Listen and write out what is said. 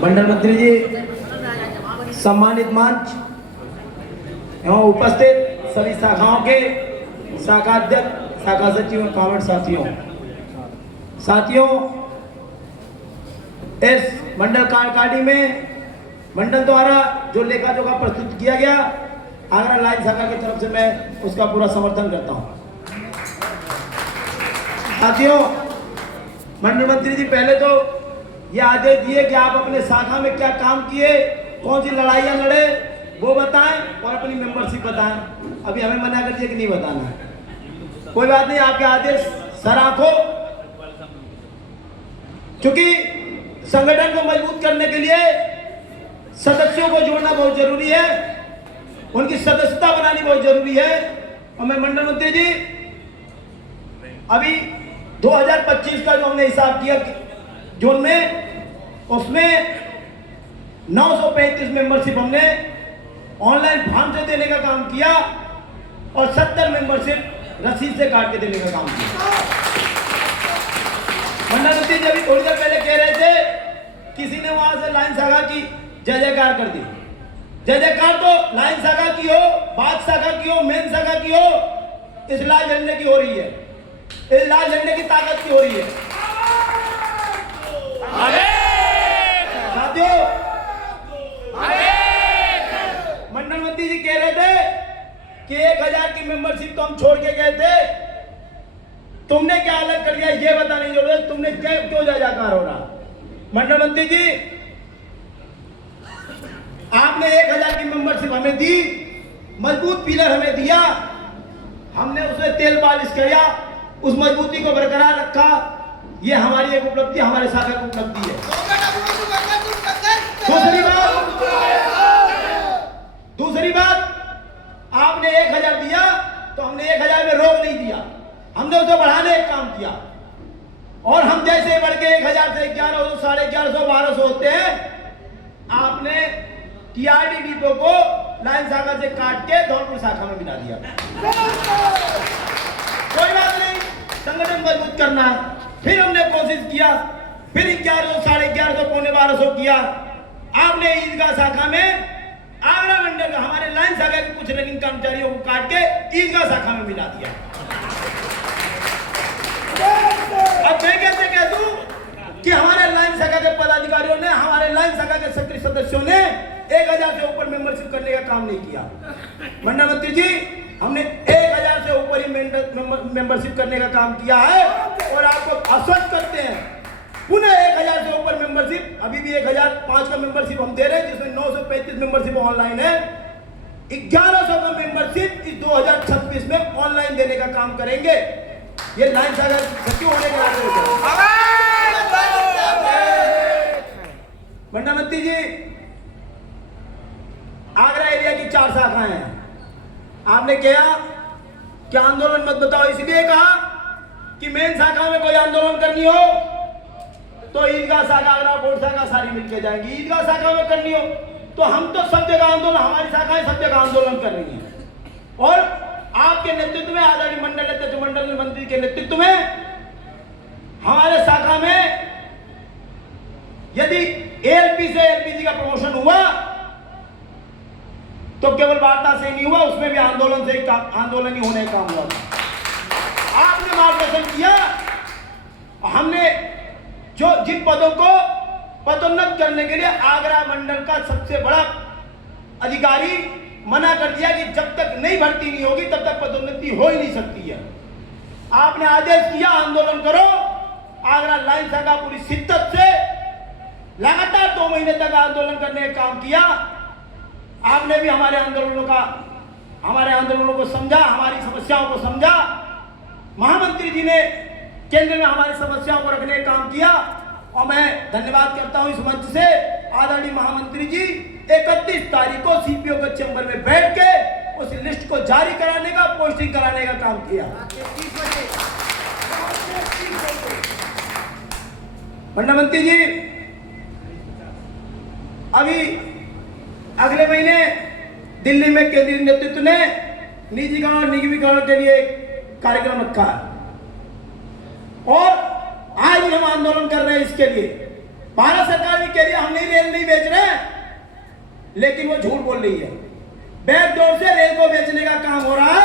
मंडल मंत्री जी, सम्मानित मंच एवं उपस्थित सभी शाखाओं के शाखा अध्यक्ष, शाखा सचिव, कांवड़ साथियों, इस मंडल कार्यकारिणी में मंडल द्वारा जो लेखा जोखा प्रस्तुत किया गया, आगरा लाइन शाखा की तरफ से मैं उसका पूरा समर्थन करता हूं। साथियों, मंडल मंत्री जी पहले तो ये आदेश दिए कि आप अपने शाखा में क्या काम किए, कौन सी लड़ाइयां लड़े वो बताएं और अपनी मेंबरशिप बताएं। अभी हमें मना कर दिया कि नहीं बताना है। कोई बात नहीं, आपके आदेश सराखो, क्योंकि संगठन को मजबूत करने के लिए सदस्यों को जोड़ना बहुत जरूरी है, उनकी सदस्यता बनानी बहुत जरूरी है। और मैं मंडल मंत्री जी, अभी 2025 का जो हमने हिसाब किया जोन में, उसमें 935 मेंबरशिप हमने ऑनलाइन फॉर्म से देने का काम किया और 70 मेंबरशिप रसीद से काट के देने का काम किया। मंडल मंत्री जी अभी थोड़ी देर पहले कह रहे थे, किसी ने वहां से लाइन शाखा की जय जयकार कर दी। जय जयकार तो लाइन शाखा की हो, बात शाखा की हो, मेन शाखा की हो, इस लाल झंडे की हो रही है, इस लाल झंडे की ताकत की हो रही है। साथियों, मंडल मंत्री जी कह रहे थे कि 1000 की मेंबरशिप तो हम छोड़ के गए थे, तुमने क्या अलग कर दिया ये बताने की जरूरत, तुमने क्यों जय जयकार हो रहा। मंडल मंत्री जी, आपने 1000 की मेंबरशिप हमें दी, मजबूत पिलर हमें दिया, हमने उसमें तेल मालिश किया, उस मजबूती को बरकरार रखा। ये हमारी एक उपलब्धि, हमारे शाखा की उपलब्धि है। दूसरी बात, आपने 1000 दिया तो हमने 1000 में रोक नहीं दिया, हमने उसे बढ़ाने का काम किया। और हम जैसे बढ़ के 1000 से 1100, 1150, 1200 होते हैं, आपने टीआरडी डिपो को लाइन शाखा से काट के धौलपुर शाखा में मिला दिया। कोई बात नहीं, संगठन मजबूत करना है। फिर हमने कोशिश किया, फिर 1100, 1150, 1250 किया। आपने ईदगाह शाखा में आगरा मंडल हमारे लाइन शाखा के कुछ रनिंग कर्मचारियों को काट के ईदगाह शाखा में मिला दिया। अब मैं कैसे कह दूं कि हमारे लाइन शाखा के पदाधिकारियों ने, हमारे लाइन शाखा के सक्रिय सदस्यों ने 1000 से ऊपर मेंबरशिप करने का काम नहीं किया। मंडल मंत्री जी, हमने 1000 से ऊपर ही मेंबरशिप करने का काम किया है और आपको आश्वस्त करते हैं, पुनः 1000 से ऊपर मेंबरशिप, अभी भी 1005 का मेंबरशिप हम दे रहे हैं, जिसमें 935 मेंबरशिप ऑनलाइन है। 1100 का मेंबरशिप इस 2026 में ऑनलाइन देने का काम करेंगे। ये लाइन शाखा सचिव होने के नाते। मंडल मंत्री जी, आगरा एरिया की 4 शाखाएं हैं। आपने कहा कि आंदोलन मत बताओ, इसलिए कहा कि मेन शाखा में कोई आंदोलन करनी हो तो ईदगाह शाखा, आगरा बोर्ड शाखा सारी मिलके जाएंगी। ईदगाह शाखा में करनी हो तो हम तो सब जगह आंदोलन, हमारी शाखाएं सब जगह आंदोलन कर रही हैं। और आपके नेतृत्व में, आदरणीय मंडल अध्यक्ष, मंडल मंत्री के नेतृत्व में हमारे शाखा में यदि एएलपी से एलपीजी का प्रमोशन हुआ तो केवल वार्ता से नहीं हुआ, उसमें भी आंदोलन से आंदोलन ही होने का काम हुआ। आपने मार्गदर्शन किया और हमने जो जिन पदों को पदोन्नत करने के लिए आगरा मंडल का सबसे बड़ा अधिकारी मना कर दिया कि जब तक नई भर्ती नहीं होगी तब तक पदोन्नति हो ही नहीं सकती है। आपने आदेश किया आंदोलन करो। आगरा लाइन शाखा पूरी शिद्दत से लगातार 2 महीने तक आंदोलन करने का काम किया। आपने भी हमारे आंदोलनों को समझा, हमारी समस्याओं को समझा। महामंत्री जी ने केंद्र में हमारी समस्याओं को रखने का काम किया और मैं धन्यवाद करता हूं इस मंच से आदरणीय महामंत्री जी 31 तारीख को सीपीओ के चैम्बर में बैठ के उस लिस्ट को जारी कराने का, पोस्टिंग कराने का काम किया। मंडल मंत्री जी, अभी अगले महीने दिल्ली में केंद्रीय नेतृत्व ने निजीकरण और निगमीकरण के लिए कार्यक्रम रखा है और आज हम आंदोलन कर रहे हैं इसके लिए। भारत सरकार भी कह रही है हम नहीं रेल नहीं बेच रहे, लेकिन वो झूठ बोल रही है। बैकडोर से रेल को बेचने का काम हो रहा